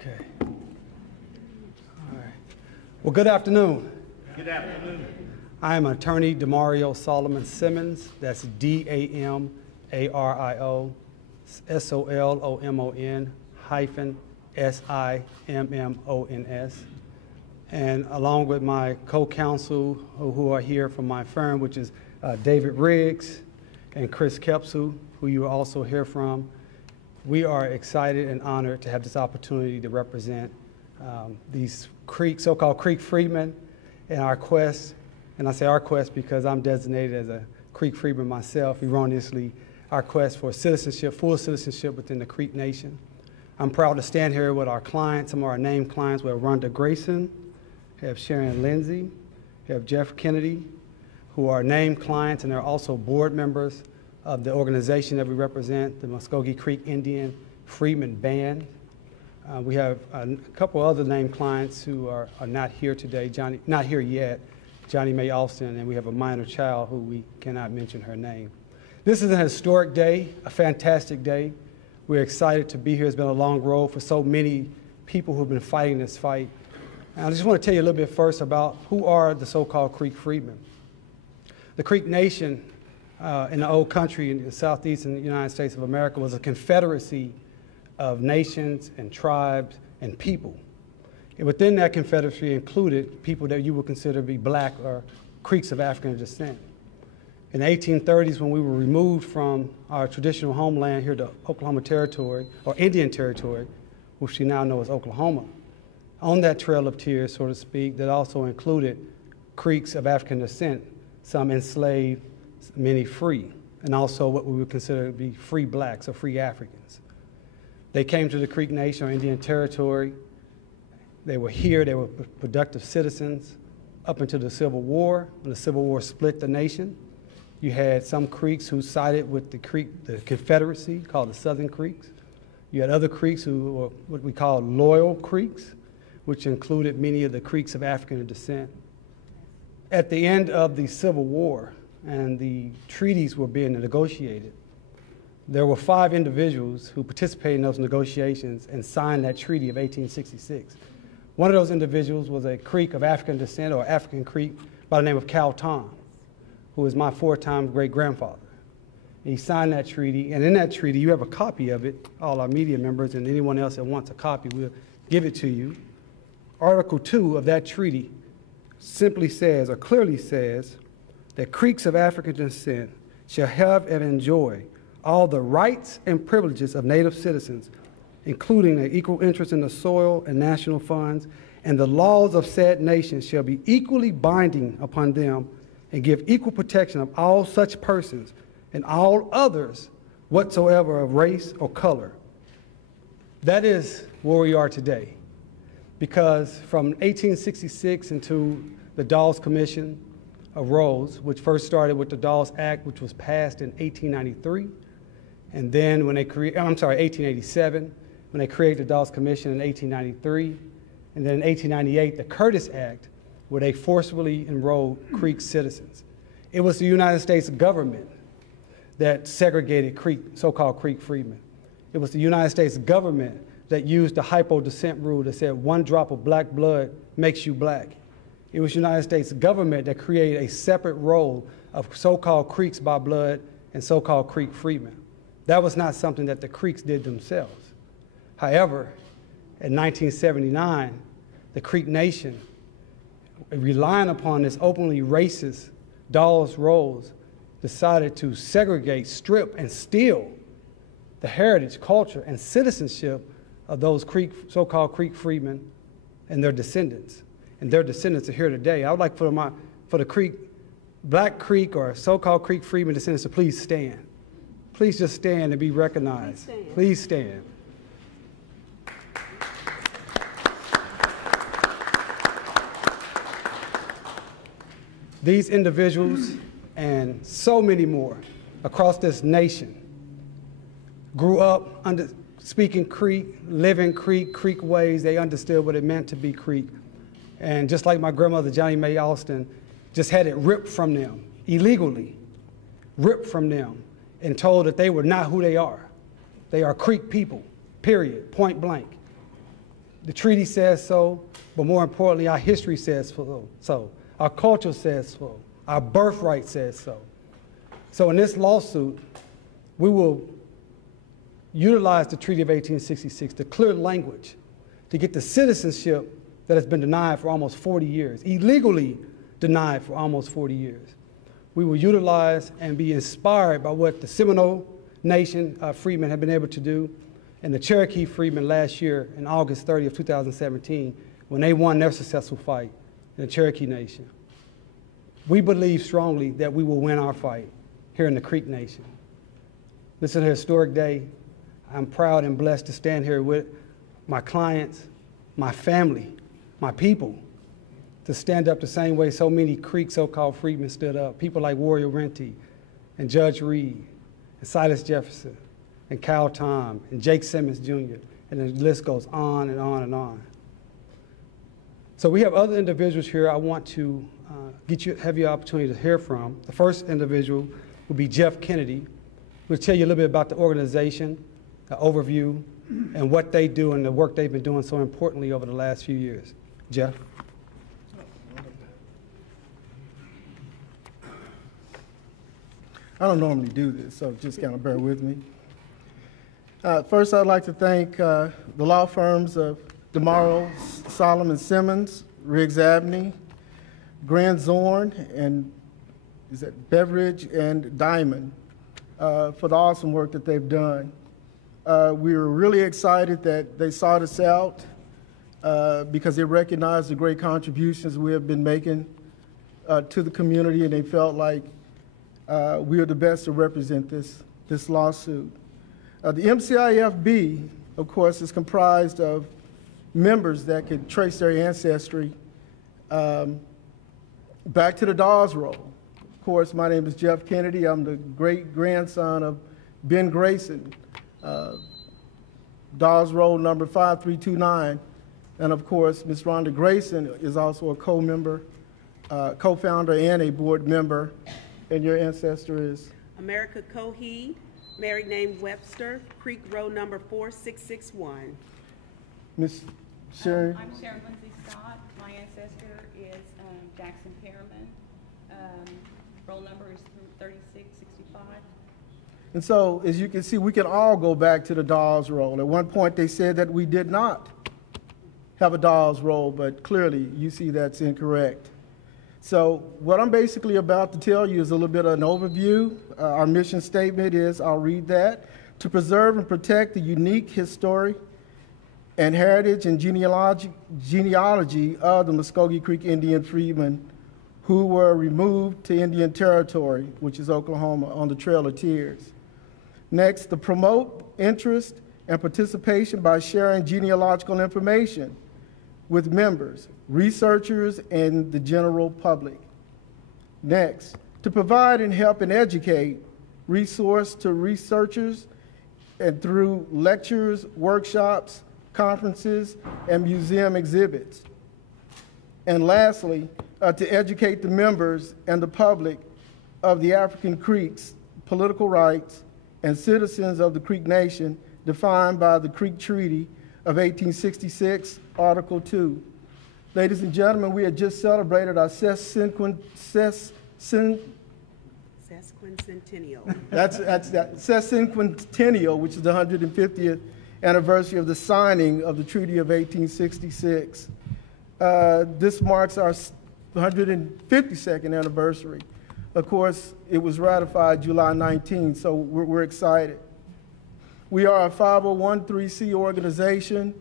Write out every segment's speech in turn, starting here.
Okay. All right. Well, good afternoon. Good afternoon. I am Attorney Demario Solomon Simmons. That's D-A-M-A-R-I-O S-O-L-O-M-O-N hyphen S-I-M-M-O-N-S. And along with my co-counsel who are here from my firm, which is David Riggs and Chris Kepsu, who you will also hear from, we are excited and honored to have this opportunity to represent these so-called Creek freedmen in our quest. And I say our quest because I'm designated as a Creek freedman myself, erroneously, our quest for citizenship, full citizenship within the Creek Nation. I'm proud to stand here with our clients, some of our named clients. We have Rhonda Grayson, we have Sharon Lindsay, we have Jeff Kennedy, who are named clients, and they're also board members of the organization that we represent, the Muskogee Creek Indian Freedmen Band. We have a couple other named clients who are not here today, not here yet, Johnny Mae Alston, and we have a minor child who we cannot mention her name. This is a historic day, a fantastic day. We're excited to be here. It's been a long road for so many people who've been fighting this fight. And I just want to tell you a little bit first about who are the so-called Creek freedmen. The Creek Nation in the old country in the southeastern United States of America was a confederacy of nations and tribes and people. And within that confederacy included people that you would consider to be black or Creeks of African descent. In the 1830s, when we were removed from our traditional homeland here to Oklahoma Territory, or Indian Territory, which we now know as Oklahoma, on that trail of tears, so to speak, that also included Creeks of African descent, some enslaved, many free, and also what we would consider to be free blacks or free Africans. They came to the Creek Nation or Indian Territory. They were here, they were productive citizens up until the Civil War. When the Civil War split the nation, you had some Creeks who sided with the Confederacy, called the Southern Creeks. You had other Creeks who were what we call loyal Creeks, which included many of the Creeks of African descent. At the end of the Civil War, and the treaties were being negotiated, there were 5 individuals who participated in those negotiations and signed that treaty of 1866. One of those individuals was a Creek of African descent, or African Creek, by the name of Cal Tom, who is my 4-time great-grandfather. He signed that treaty, and in that treaty, you have a copy of it. All our media members and anyone else that wants a copy, we'll give it to you. Article 2 of that treaty simply says, or clearly says, that Creeks of African descent shall have and enjoy all the rights and privileges of native citizens, including an equal interest in the soil and national funds, and the laws of said nation shall be equally binding upon them and give equal protection of all such persons and all others whatsoever of race or color. That is where we are today, because from 1866 into the Dawes Commission arose, which first started with the Dawes Act, which was passed in 1893, and then when they 1887, when they created the Dawes Commission in 1893, and then in 1898, the Curtis Act, where they forcibly enrolled Creek citizens. It was the United States government that segregated so-called Creek freedmen. It was the United States government that used the hypo-descent rule that said 1 drop of black blood makes you black. It was the United States government that created a separate role of so-called Creeks by blood and so-called Creek freedmen. That was not something that the Creeks did themselves. However, in 1979, the Creek Nation, relying upon this openly racist Dawes rules, decided to segregate, strip, and steal the heritage, culture, and citizenship of those so-called Creek freedmen and their descendants. And their descendants are here today. I would like for the Black Creek or so-called Creek freedmen descendants to please stand. Please just stand and be recognized. Please stand. These individuals and so many more across this nation grew up speaking Creek, living Creek, Creek ways. They understood what it meant to be Creek. And just like my grandmother, Johnny Mae Alston, just had it ripped from them, illegally, ripped from them, and told that they were not who they are. They are Creek people, period, point blank. The treaty says so, but more importantly, our history says so. Our culture says so. Our birthright says so. So in this lawsuit, we will utilize the Treaty of 1866, the clear language, to get the citizenship that has been denied for almost 40 years, illegally denied for almost 40 years. We will utilize and be inspired by what the Seminole Nation freedmen have been able to do, and the Cherokee freedmen last year in August 30th, 2017, when they won their successful fight in the Cherokee Nation. We believe strongly that we will win our fight here in the Creek Nation. This is a historic day. I'm proud and blessed to stand here with my clients, my family, my people, to stand up the same way so many Creek so-called freedmen stood up. People like Warrior Renty and Judge Reed and Silas Jefferson and Cal Tom and Jake Simmons Jr., and the list goes on and on and on. So we have other individuals here I want to have you opportunity to hear from. The first individual will be Jeff Kennedy, who will tell you a little bit about the organization, the overview, and what they do and the work they've been doing so importantly over the last few years. Jeff? I don't normally do this, so just kind of bear with me. First, I'd like to thank the law firms of DeMauro, Solomon Simmons, Riggs Abney, Grand Zorn, and is that Beveridge and Diamond for the awesome work that they've done. We were really excited that they sought us out because they recognized the great contributions we have been making to the community, and they felt like we are the best to represent this lawsuit. The MCIFB, of course, is comprised of members that could trace their ancestry back to the Dawes Roll. Of course, my name is Jeff Kennedy. I'm the great-grandson of Ben Grayson, Dawes Roll number 5329. And of course, Ms. Rhonda Grayson is also a co-member, co-founder and a board member. And your ancestor is? America Coheed, married name Webster, Creek Road number 4661. Ms. Sharon? I'm Sharon Lindsay Scott. My ancestor is Jackson Pearman. Roll number is 3665. And so, as you can see, we can all go back to the Dawes Roll. At one point, they said that we did not have a Dawes Roll, but clearly, you see that's incorrect. So what I'm basically about to tell you is a little bit of an overview. Our mission statement is, I'll read that, to preserve and protect the unique history and heritage and genealogy of the Muskogee Creek Indian freedmen who were removed to Indian Territory, which is Oklahoma, on the Trail of Tears. Next, to promote interest and participation by sharing genealogical information with members, researchers, and the general public. Next, to provide and help and educate resource to researchers and through lectures, workshops, conferences, and museum exhibits. And lastly, to educate the members and the public of the African Creeks, political rights, and citizens of the Creek Nation defined by the Creek Treaty of 1866, Article 2. Ladies and gentlemen, we had just celebrated our sesquicentennial. That's sesquicentennial, which is the 150th anniversary of the signing of the Treaty of 1866. This marks our 152nd anniversary. Of course, it was ratified July 19, so we're excited. We are a 501(c) organization.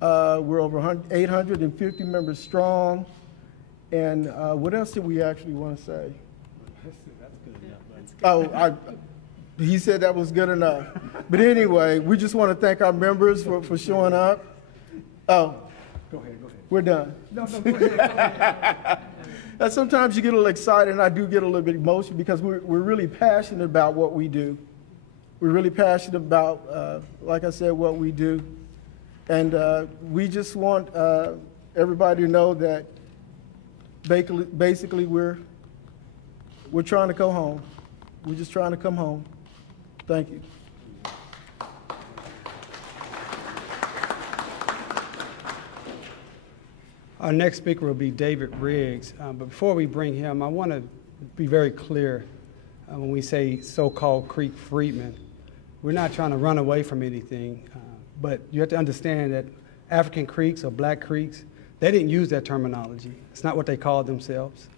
We're over 850 members strong. And what else did we actually want to say? That's good enough. Oh, he said that was good enough. But anyway, we just want to thank our members for showing up. Oh, Go ahead. we're done. No, go ahead. Sometimes you get a little excited, and I do get a little bit emotional because we're really passionate about what we do. We're really passionate about, like I said, what we do. And we just want everybody to know that basically we're trying to go home. We're just trying to come home. Thank you. Our next speaker will be David Riggs. But before we bring him, I want to be very clear when we say so-called Creek freedmen. We're not trying to run away from anything, but you have to understand that African Creeks or Black Creeks, they didn't use that terminology. It's not what they called themselves.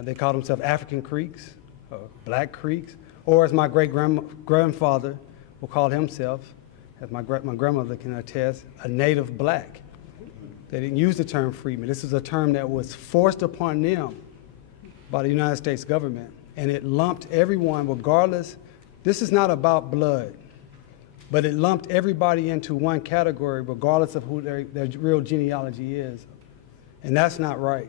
They called themselves African Creeks or Black Creeks, or as my great-grandfather will call himself, as my grandmother can attest, a native black. They didn't use the term freedmen. This is a term that was forced upon them by the United States government, and it lumped everyone regardless. This is not about blood, but it lumped everybody into one category regardless of who their real genealogy is. And that's not right.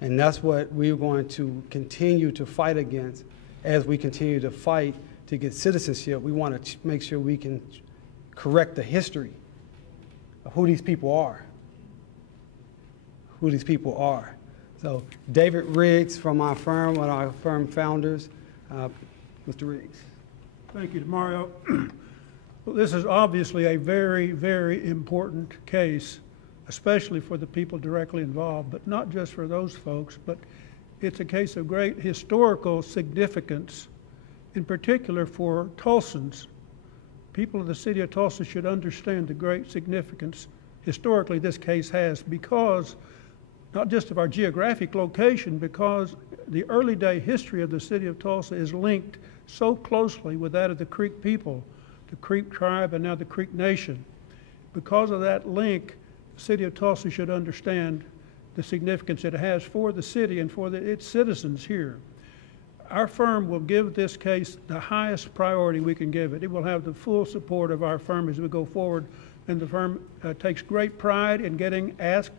And that's what we're going to continue to fight against as we continue to fight to get citizenship. We want to make sure we can correct the history of who these people are. So David Riggs from our firm, one of our firm founders. Mr. Riggs. Thank you, Mario. Well, this is obviously a very, very important case, especially for the people directly involved, but not just for those folks, but it's a case of great historical significance, in particular for Tulsans. People of the city of Tulsa should understand the great significance historically this case has, because not just of our geographic location, because the early day history of the city of Tulsa is linked so closely with that of the Creek people, the Creek tribe, and now the Creek Nation. Because of that link, the city of Tulsa should understand the significance it has for the city and for its citizens here. Our firm will give this case the highest priority we can give it. It will have the full support of our firm as we go forward, and the firm takes great pride in getting asked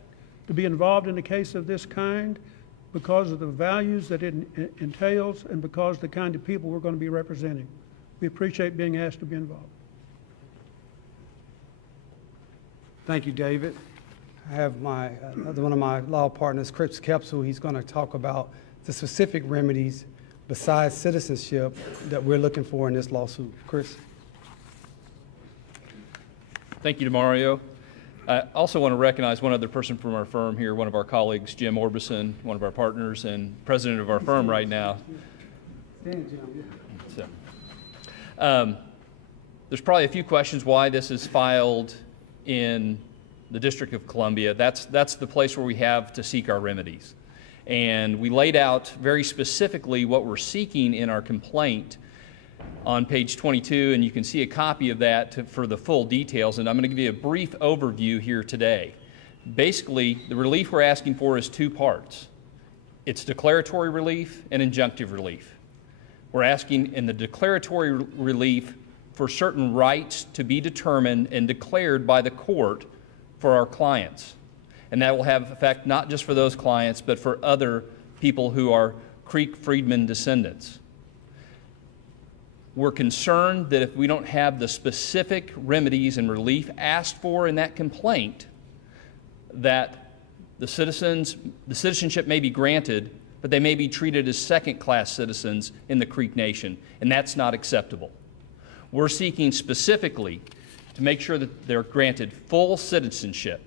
to be involved in a case of this kind because of the values that it entails and because of the kind of people we're going to be representing. We appreciate being asked to be involved. Thank you, David. I have another one of my law partners, Chris Kepsel. He's going to talk about the specific remedies besides citizenship that we're looking for in this lawsuit. Chris. Thank you, Mario. I also want to recognize one other person from our firm here, one of our colleagues, Jim Orbison, one of our partners and president of our firm right now. There's probably a few questions why this is filed in the District of Columbia. That's the place where we have to seek our remedies. And we laid out very specifically what we're seeking in our complaint on page 22, and you can see a copy of that for the full details, and I'm going to give you a brief overview here today. Basically, the relief we're asking for is two parts. It's declaratory relief and injunctive relief. We're asking in the declaratory relief for certain rights to be determined and declared by the court for our clients. And that will have effect not just for those clients, but for other people who are Creek freedmen descendants. We're concerned that if we don't have the specific remedies and relief asked for in that complaint, that the citizenship may be granted, but they may be treated as second-class citizens in the Creek Nation, and that's not acceptable. We're seeking specifically to make sure that they're granted full citizenship,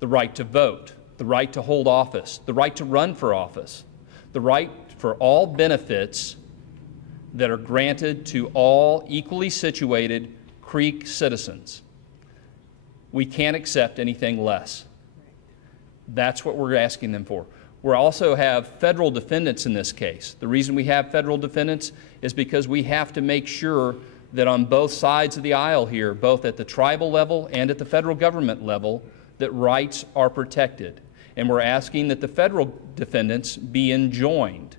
the right to vote, the right to hold office, the right to run for office, the right for all benefits that are granted to all equally situated Creek citizens. We can't accept anything less. That's what we're asking them for. We also have federal defendants in this case. The reason we have federal defendants is because we have to make sure that on both sides of the aisle here, both at the tribal level and at the federal government level, that rights are protected. And we're asking that the federal defendants be enjoined,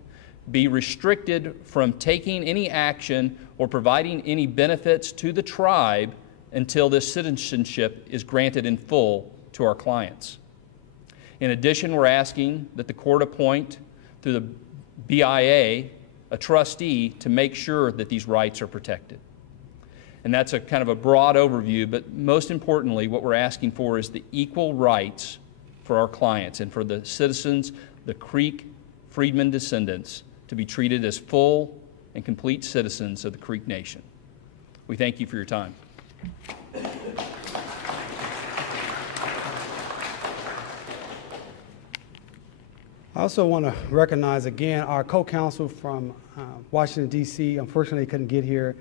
be restricted from taking any action or providing any benefits to the tribe until this citizenship is granted in full to our clients. In addition, we're asking that the court appoint through the BIA a trustee to make sure that these rights are protected. And that's a kind of a broad overview, but most importantly, what we're asking for is the equal rights for our clients and for the citizens, the Creek freedmen descendants, to be treated as full and complete citizens of the Creek Nation. We thank you for your time. I also want to recognize again our co-counsel from Washington, D.C. Unfortunately, couldn't get here,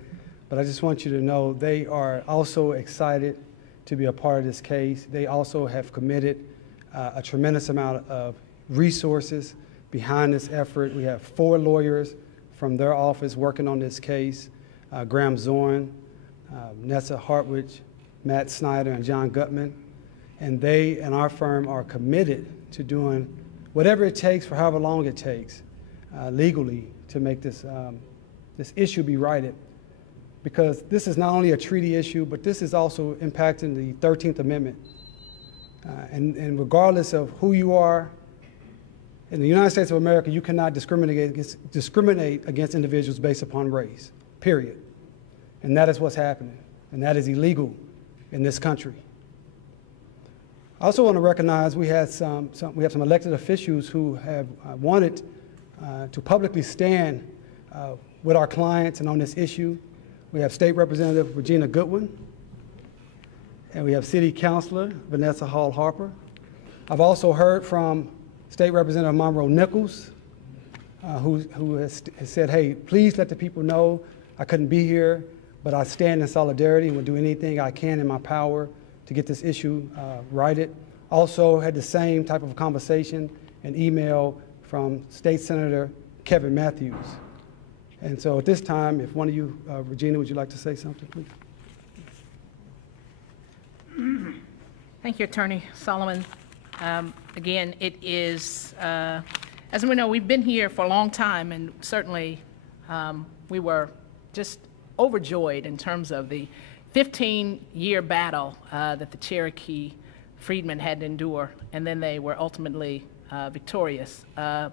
but I just want you to know they are also excited to be a part of this case. They also have committed a tremendous amount of resources behind this effort. We have 4 lawyers from their office working on this case, Graham Zorn, Nessa Hartwich, Matt Snyder, and John Gutman. And they and our firm are committed to doing whatever it takes for however long it takes legally to make this, this issue be righted. Because this is not only a treaty issue, but this is also impacting the 13th Amendment. And regardless of who you are, in the United States of America, you cannot discriminate against individuals based upon race, period. And that is what's happening. And that is illegal in this country. I also want to recognize we have some elected officials who have wanted to publicly stand with our clients and on this issue. We have State Representative Regina Goodwin, and we have City Councilor Vanessa Hall Harper. I've also heard from State Representative Monroe Nichols, who has said, hey, please let the people know I couldn't be here, but I stand in solidarity and will do anything I can in my power to get this issue righted. Also had the same type of conversation and email from State Senator Kevin Matthews. And so at this time, if one of you, Regina, would you like to say something, please? Thank you, Attorney Solomon. Again, it is, as we know, we've been here for a long time, and certainly we were just overjoyed in terms of the 15-year battle that the Cherokee freedmen had to endure, and then they were ultimately victorious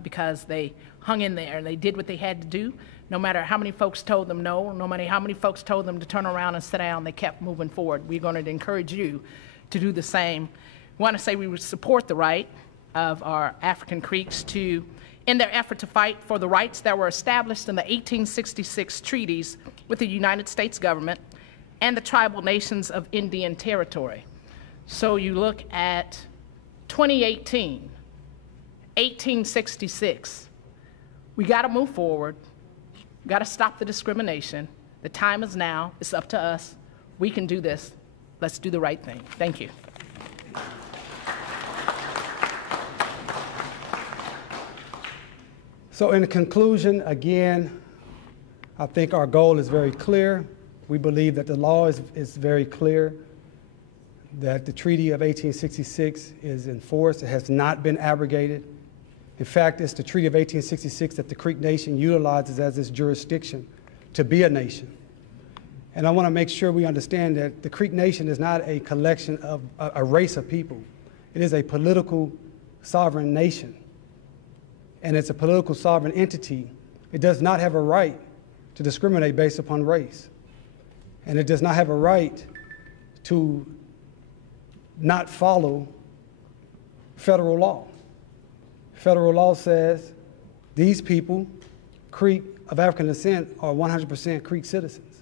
because they hung in there and they did what they had to do. No matter how many folks told them no, no matter how many folks told them to turn around and sit down, they kept moving forward. We're going to encourage you to do the same. We want to say we would support the right of our African Creeks to, in their effort to fight for the rights that were established in the 1866 treaties with the United States government and the tribal nations of Indian Territory. So you look at 2018, 1866. We got to move forward. We got to stop the discrimination. The time is now. It's up to us. We can do this. Let's do the right thing. Thank you. So in conclusion, again, I think our goal is very clear. We believe that the law is very clear, that the Treaty of 1866 is enforced. It has not been abrogated. In fact, it's the Treaty of 1866 that the Creek Nation utilizes as its jurisdiction to be a nation. And I want to make sure we understand that the Creek Nation is not a collection of a race of people. It is a political sovereign nation. And it's a political sovereign entity. It does not have a right to discriminate based upon race. And it does not have a right to not follow federal law. Federal law says these people, Creek of African descent, are 100% Creek citizens.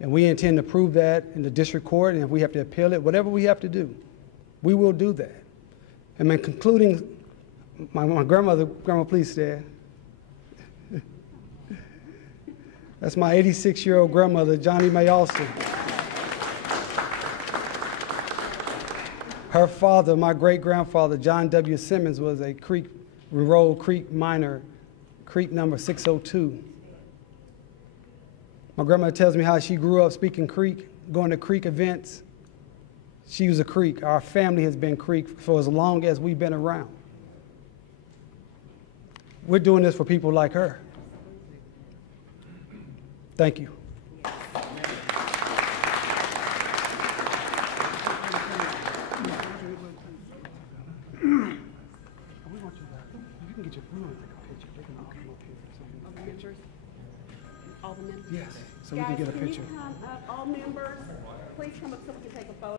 And we intend to prove that in the district court, and if we have to appeal it, whatever we have to do, we will do that. And in concluding, my grandmother, please stand. That's my 86-year-old grandmother, Johnny Mae Austin. Her father, my great-grandfather, John W. Simmons, was a Rural Creek miner, Creek number 602. My grandmother tells me how she grew up speaking Creek, going to Creek events. She was a Creek. Our family has been Creek for as long as we've been around. We're doing this for people like her. Thank you. All the members? Yes, so we can get a picture. Guys, can you come up, all members, please come up so we can take a photo.